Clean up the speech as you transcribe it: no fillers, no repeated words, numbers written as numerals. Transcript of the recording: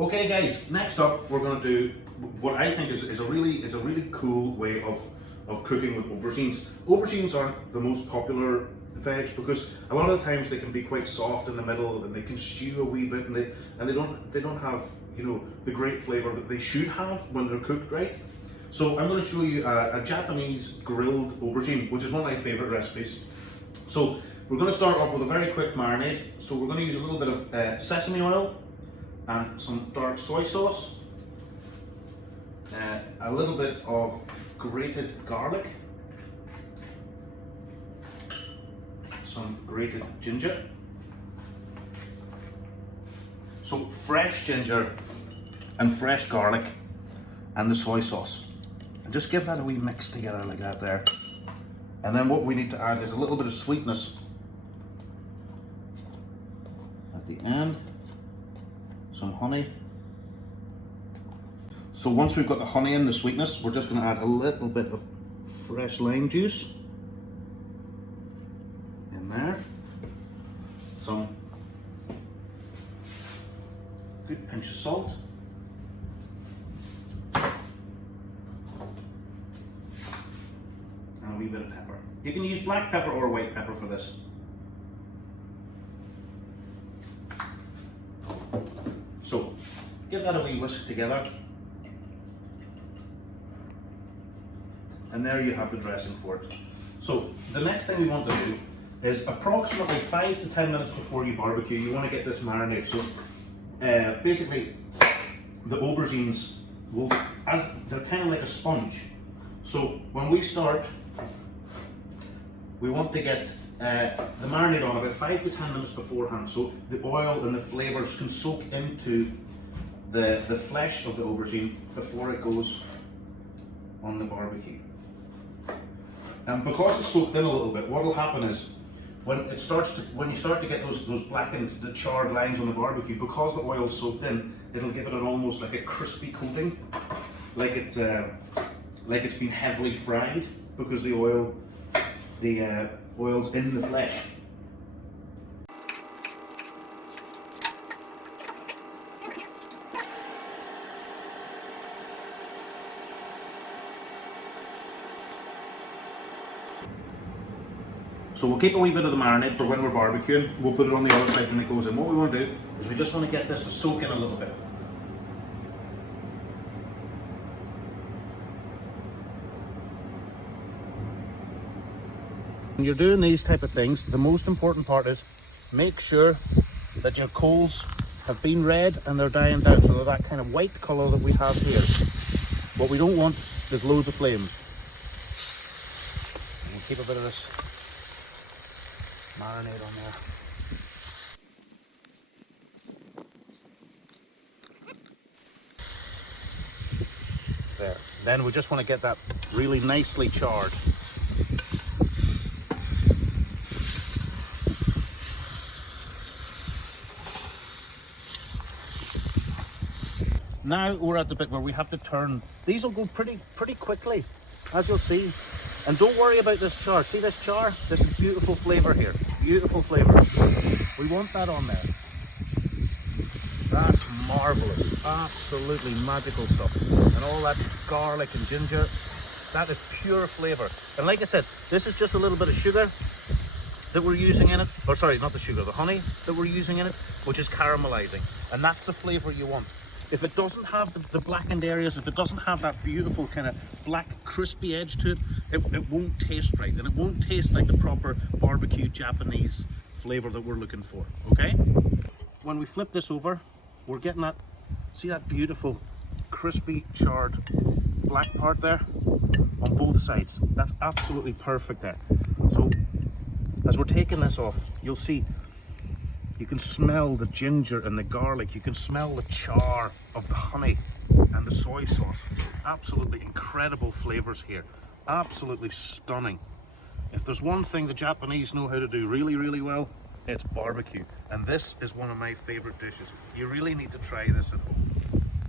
Okay guys, next up we're going to do what I think is a really cool way of cooking with aubergines. Aubergines aren't the most popular veg because a lot of the times they can be quite soft in the middle and they can stew a wee bit and they don't have, you know, the great flavour that they should have when they're cooked right. So I'm going to show you a Japanese grilled aubergine, which is one of my favourite recipes. So we're going to start off with a very quick marinade. So we're going to use a little bit of sesame oil and some dark soy sauce, a little bit of grated garlic, some grated ginger. So fresh ginger and fresh garlic and the soy sauce. And just give that a wee mix together like that there. And then what we need to add is a little bit of sweetness at the end. Some honey. So once we've got the honey and the sweetness, we're just going to add a little bit of fresh lime juice in there. Some good pinch of salt. And a wee bit of pepper. You can use black pepper or white pepper for this. So, give that a wee whisk together. And there you have the dressing for it. So, the next thing we want to do is approximately 5 to 10 minutes before you barbecue, you want to get this marinade. So, basically, the aubergines they're kind of like a sponge. So, when we start, we want to get the marinade on about 5 to 10 minutes beforehand, so the oil and the flavours can soak into the flesh of the aubergine before it goes on the barbecue. And because it's soaked in a little bit, what will happen is when you start to get those blackened, the charred lines on the barbecue, because the oil's soaked in, it'll give it an almost like a crispy coating, like it's been heavily fried because the oil's in the flesh. So we'll keep a wee bit of the marinade for when we're barbecuing. We'll put it on the other side when it goes in. What we want to do is we just want to get this to soak in a little bit. When you're doing these type of things, the most important part is make sure that your coals have been red and they're dying down, so they're that kind of white colour that we have here. What we don't want is loads of flame. And we'll keep a bit of this marinade on there. There. Then we just want to get that really nicely charred. Now we're at the bit where we have to turn. These will go pretty quickly, as you'll see. And don't worry about this char. See this char? This is beautiful flavour here. Beautiful flavour. We want that on there. That's marvellous. Absolutely magical stuff. And all that garlic and ginger. That is pure flavour. And like I said, this is just a little bit of sugar that we're using in it. Or sorry, not the sugar, the honey that we're using in it, which is caramelising. And that's the flavour you want. If it doesn't have the blackened areas, if it doesn't have that beautiful kind of black crispy edge to it, it won't taste right, and it won't taste like the proper barbecue Japanese flavour that we're looking for, okay? When we flip this over, we're getting that, see that beautiful crispy charred black part there on both sides. That's absolutely perfect there. So as we're taking this off, you'll see you can smell the ginger and the garlic. You can smell the char of the honey and the soy sauce. Absolutely incredible flavors here. Absolutely stunning. If there's one thing the Japanese know how to do really well, it's barbecue. And this is one of my favorite dishes. You really need to try this at home.